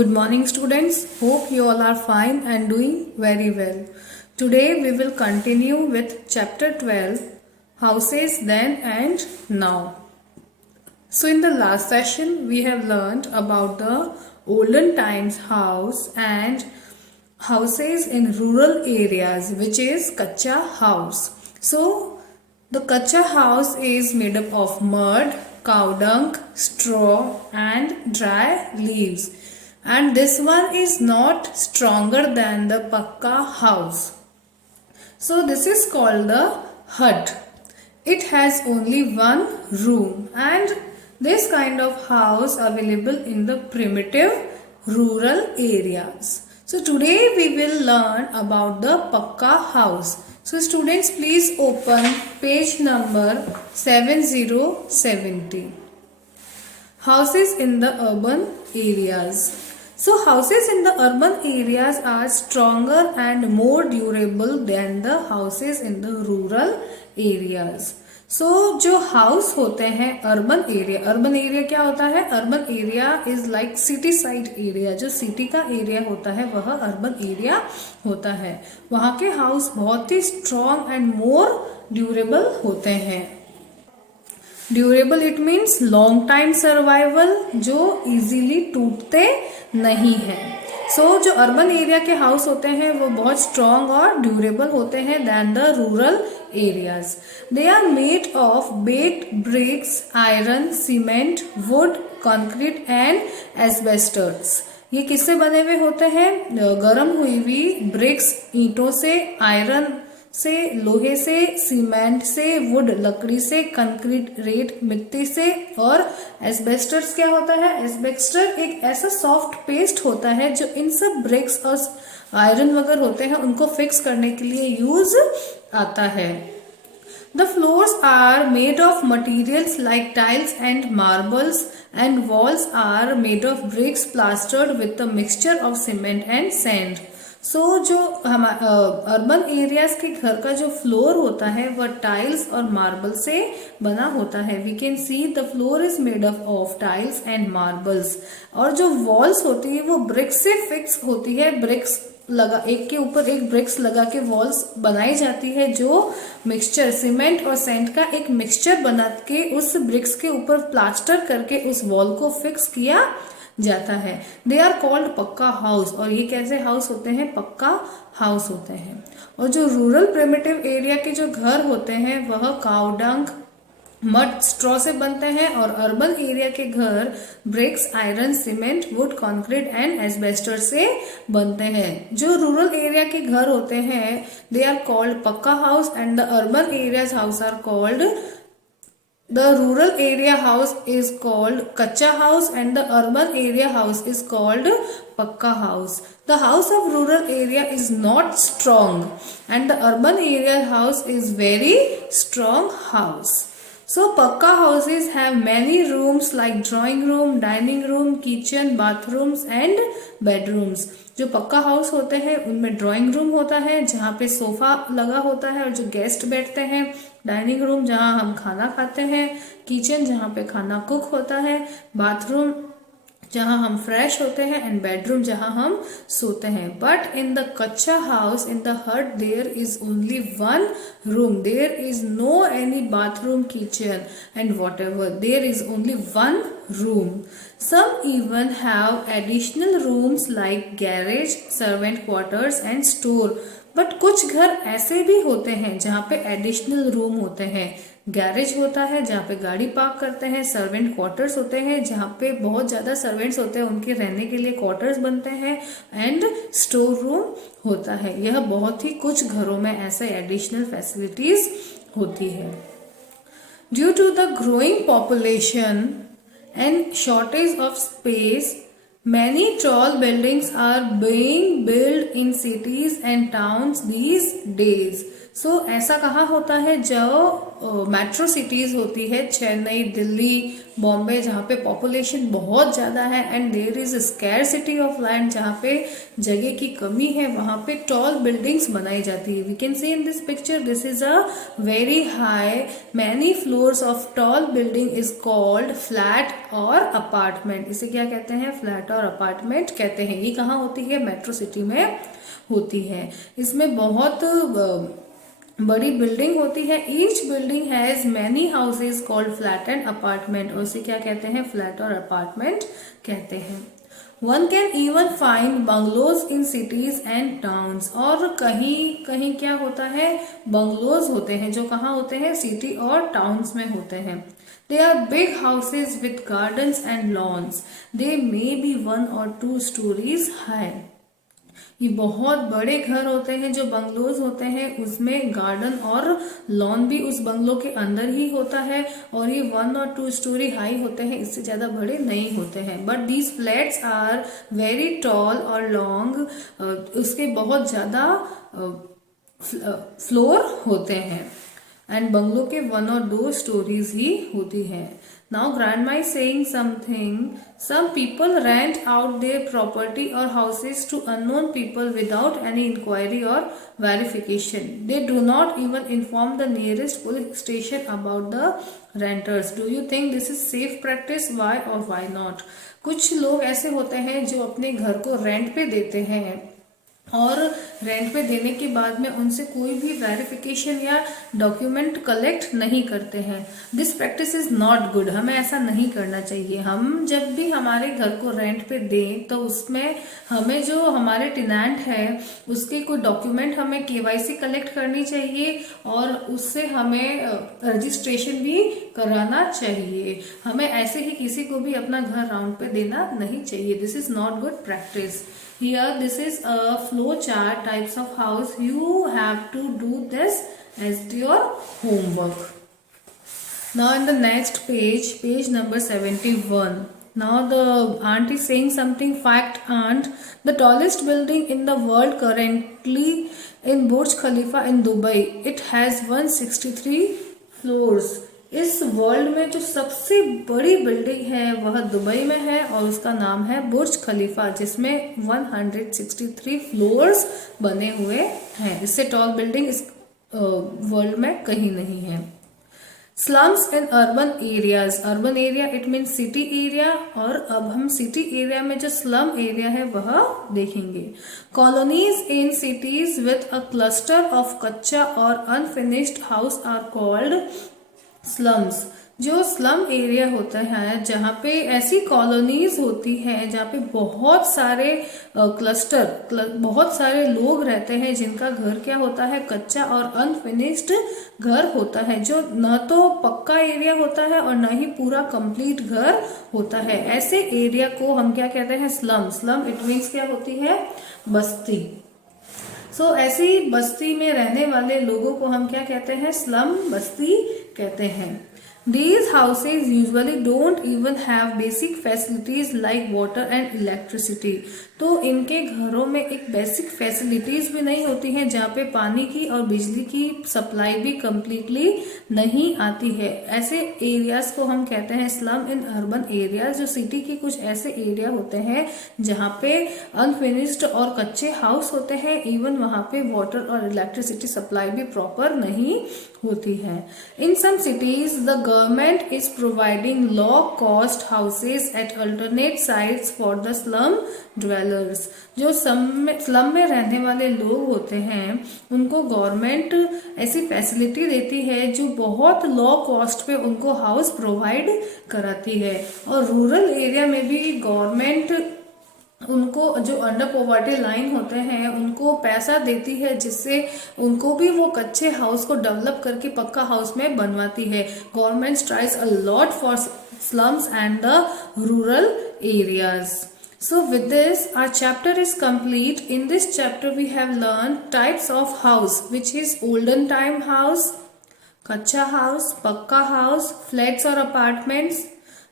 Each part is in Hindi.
Good morning students. Hope you all are fine and doing very well. Today we will continue with chapter 12 Houses Then and Now. So in the last session we have learned about the olden times house and houses in rural areas, which is kacha house. So the kacha house is made up of mud, cow dung, straw and dry leaves. And this one is not stronger than the pakka house. So this is called the hut. It has only one room, and this kind of house available in the primitive rural areas. So today we will learn about the pakka house. So students, please open page number 7070. Houses in the urban areas. So houses in the urban areas are stronger and more durable than the houses in the rural areas. So जो हाउस होते हैं अर्बन एरिया क्या होता है? Urban area is like city side area. जो सिटी का एरिया होता है वह अर्बन एरिया होता है. वहाँ के हाउस बहुत ही स्ट्रॉन्ग एंड मोर ड्यूरेबल होते हैं. Durable it means long time survival, जो इजीली टूटते नहीं है. सो जो अर्बन एरिया के हाउस होते हैं वो बहुत स्ट्रॉन्ग और ड्यूरेबल होते हैं then the rural areas. They are made of baked bricks, iron, cement, wood, concrete and asbestos. ये किससे बने हुए होते हैं? गर्म हुई हुई ब्रिक्स, ईंटों से, आयरन से, लोहे से, सीमेंट से, वुड लकड़ी से, कंक्रीट रेत मिट्टी से, और एस्बेस्टर्स क्या होता है? एस्बेस्टर एक ऐसा सॉफ्ट पेस्ट होता है जो इन सब ब्रिक्स और आयरन वगैरह होते हैं उनको फिक्स करने के लिए यूज आता है. The floors are made of materials like tiles and marbles, and walls are made of bricks plastered with a mixture of cement and sand. सो जो हमारे अर्बन एरियाज के घर का जो फ्लोर होता है वह टाइल्स और मार्बल से बना होता है. We can see the floor is made up of tiles and marbles. और जो वॉल्स होती है वो ब्रिक्स से फिक्स होती है. ब्रिक्स लगा, एक के ऊपर एक ब्रिक्स लगा के वॉल्स बनाई जाती है, जो मिक्सचर सीमेंट और सैंड का एक मिक्सचर बना के उस ब्रिक्स के ऊपर प्लास्टर करके उस वॉल को फिक्स किया जाता है. दे आर कॉल्ड पक्का हाउस. और ये कैसे हाउस होते हैं? पक्का हाउस होते हैं. और जो रूरल प्रिमिटिव एरिया के जो घर होते हैं वह काउ डंग, मड, स्ट्रॉ से बनते हैं. और अर्बन एरिया के घर bricks, iron, cement, wood, concrete and asbestos से बनते हैं. जो रूरल एरिया के घर होते हैं they are called pucca house, and the urban areas house are called, the rural area house is called kacha house and the urban area house is called pakka house. The house of rural area is not strong and the urban area house is very strong house. So pakka houses have many rooms like drawing room, dining room, kitchen, bathrooms and bedrooms. जो पक्का हाउस होते हैं उनमें ड्राइंग रूम होता है जहाँ पे सोफा लगा होता है और जो गेस्ट बैठते हैं, डाइनिंग रूम जहाँ हम खाना खाते हैं, किचन जहाँ पे खाना कुक होता है, बाथरूम जहाँ हम फ्रेश होते हैं, एंड बेडरूम जहाँ हम सोते हैं. But in the kutcha house, in the hut, there is only one room. There is no any bathroom, kitchen and whatever. There is only one room. Some even have additional rooms like garage, servant quarters and store. But कुछ घर ऐसे भी होते हैं जहाँ पे एडिशनल रूम होते हैं. गैरेज होता है जहाँ पे गाड़ी पार्क करते हैं. सर्वेंट क्वार्टर्स होते हैं जहाँ पे बहुत ज्यादा सर्वेंट्स होते हैं, उनके रहने के लिए क्वार्टर्स बनते हैं. एंड स्टोर रूम होता है. यह बहुत ही कुछ घरों में ऐसे एडिशनल फैसिलिटीज होती है. Due to the growing population and shortage of space, many tall buildings are being built in cities and towns these days. सो ऐसा कहाँ होता है, जो मेट्रो सिटीज होती है, चेन्नई, दिल्ली, बॉम्बे, जहाँ पे पॉपुलेशन बहुत ज़्यादा है and there is scarcity of land, जहाँ पे जगह की कमी है, वहाँ पे टॉल बिल्डिंग्स बनाई जाती है. We can see in this picture, this is a very high many floors of tall building is called flat और अपार्टमेंट. इसे क्या कहते हैं, फ्लैट और अपार्टमेंट कहते हैं. ये कहाँ होती है, मेट्रो सिटी में होती है. इसमें बहुत बड़ी बिल्डिंग होती है. Each building has many houses called flat and apartment. और उसे क्या कहते हैं, फ्लैट और अपार्टमेंट कहते हैं. One can even find bungalows in cities and towns. और कहीं कहीं क्या होता है, बंगलोज होते हैं, जो कहाँ होते हैं, सिटी और टाउन्स में होते हैं. They are big houses with gardens and lawns. They may be 1 or 2 stories high. ये बहुत बड़े घर होते हैं जो बंगलोज होते हैं, उसमें गार्डन और लॉन भी उस बंगलो के अंदर ही होता है, और ये 1 or 2 story हाई होते हैं, इससे ज्यादा बड़े नहीं होते हैं. But these flats are very tall और लॉन्ग. उसके बहुत ज्यादा फ्लोर होते हैं एंड बंगलो के 1 or 2 stories ही होती है. Now grandma is saying something. Some people rent out their property or houses to unknown people without any inquiry or verification. They do not even inform the nearest police station about the renters. Do you think this is safe practice? Why or why not? कुछ लोग ऐसे होते हैं जो अपने घर को रेंट पे देते हैं और रेंट पे देने के बाद में उनसे कोई भी वेरिफिकेशन या डॉक्यूमेंट कलेक्ट नहीं करते हैं. This practice is not good. हमें ऐसा नहीं करना चाहिए. हम जब भी हमारे घर को रेंट पे दें तो उसमें हमें जो हमारे टेनेंट है उसके कोई डॉक्यूमेंट, हमें केवाईसी कलेक्ट करनी चाहिए और उससे हमें रजिस्ट्रेशन भी कराना चाहिए. हमें ऐसे ही किसी को भी अपना घर राउंड पे देना नहीं चाहिए. This is not good practice. Here this is a flow chart types of house. You have to do this as your homework. Now in the next page, page number 71. Now the aunt is saying something. Fact, aunt, the tallest building in the world currently in Burj Khalifa in Dubai. It has 163 floors. इस वर्ल्ड में जो सबसे बड़ी बिल्डिंग है वह दुबई में है और उसका नाम है बुर्ज खलीफा, जिसमें 163 फ्लोर्स बने हुए हैं. इससे टॉल बिल्डिंग इस वर्ल्ड में कहीं नहीं है. Slums in urban areas. Urban area it mean city area, और अब हम सिटी एरिया में जो स्लम एरिया है वह देखेंगे. Colonies in cities with a cluster of kutcha और unfinished house are called slums. जो स्लम एरिया होता है जहाँ पे ऐसी कॉलोनीज होती हैं जहाँ पे बहुत सारे बहुत सारे लोग रहते हैं जिनका घर क्या होता है, कच्चा और अनफिनिश्ड घर होता है, जो न तो पक्का एरिया होता है और न ही पूरा कंप्लीट घर होता है. ऐसे एरिया को हम क्या कहते हैं, स्लम. स्लम इट मीन्स क्या होती है, बस्ती. सो ऐसी बस्ती में रहने वाले लोगों को हम क्या कहते हैं, स्लम बस्ती कहते हैं. These houses usually don't even have basic facilities like water and electricity. तो इनके घरों में एक बेसिक फैसिलिटीज भी नहीं होती हैं, जहाँ पे पानी की और बिजली की सप्लाई भी कम्प्लीटली नहीं आती है. ऐसे एरियाज को हम कहते हैं स्लम इन अर्बन एरियाज. जो सिटी के कुछ ऐसे एरिया होते हैं जहाँ पे अनफिनिश्ड और कच्चे हाउस होते हैं, इवन वहाँ पे वाटर और इलेक्ट्रिसिटी सप्लाई भी प्रॉपर नहीं होती है. In some cities the government is providing low cost houses at alternate sites for the slum dwellers. जो स्लम में रहने वाले लोग होते हैं उनको गवर्नमेंट ऐसी फैसिलिटी देती है जो बहुत लो कॉस्ट पे उनको हाउस प्रोवाइड कराती है. और रूरल एरिया में भी गवर्नमेंट उनको जो अंडर पॉवर्टी लाइन होते हैं उनको पैसा देती है, जिससे उनको भी वो कच्चे हाउस को डेवलप करके पक्का हाउस में बनवाती है. Government tries a lot for slums and the rural areas. So with this our chapter is complete. In this chapter we have learned types of house, which is olden time house, kacha house, pakka house, flats or apartments,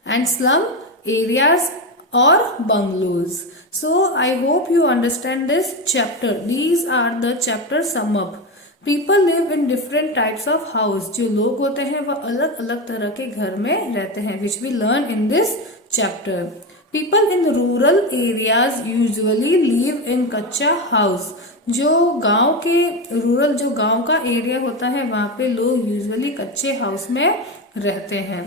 and slum areas or bungalows. So I hope you understand this chapter. These are the chapter sum up. People live in different types of house, जो लोग होते हैं वह अलग अलग तरह के घर में रहते हैं, which we learn in this chapter. People in rural areas usually live in kutcha house. जो गांव के रूरल जो गांव का एरिया होता है वहां पे लोग यूजुअली कच्चे हाउस में रहते हैं.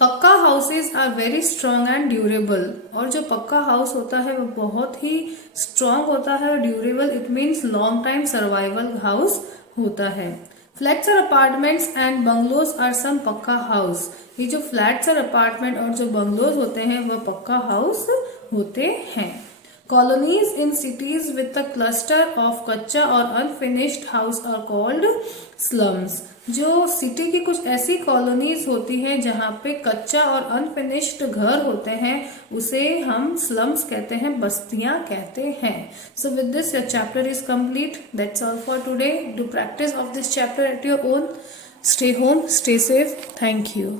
Pucca houses are very strong and durable. और जो पक्का हाउस होता है वो बहुत ही स्ट्रॉन्ग होता है और durable, it means long time survival house होता है. फ्लैट्स और apartments and bungalows are some pucca house. ये जो फ्लैट्स और अपार्टमेंट और जो बंगलोज होते हैं वह पक्का हाउस होते हैं. Colonies in cities with a cluster of kutcha और unfinished house are called slums. जो सिटी की कुछ ऐसी कॉलोनीज होती हैं जहाँ पे कच्चा और अनफिनिश्ड घर होते हैं उसे हम स्लम्स कहते हैं, बस्तियां कहते हैं. So with this your chapter is complete. That's all for today. Do practice of this chapter at your own. Stay home, stay safe. Thank you.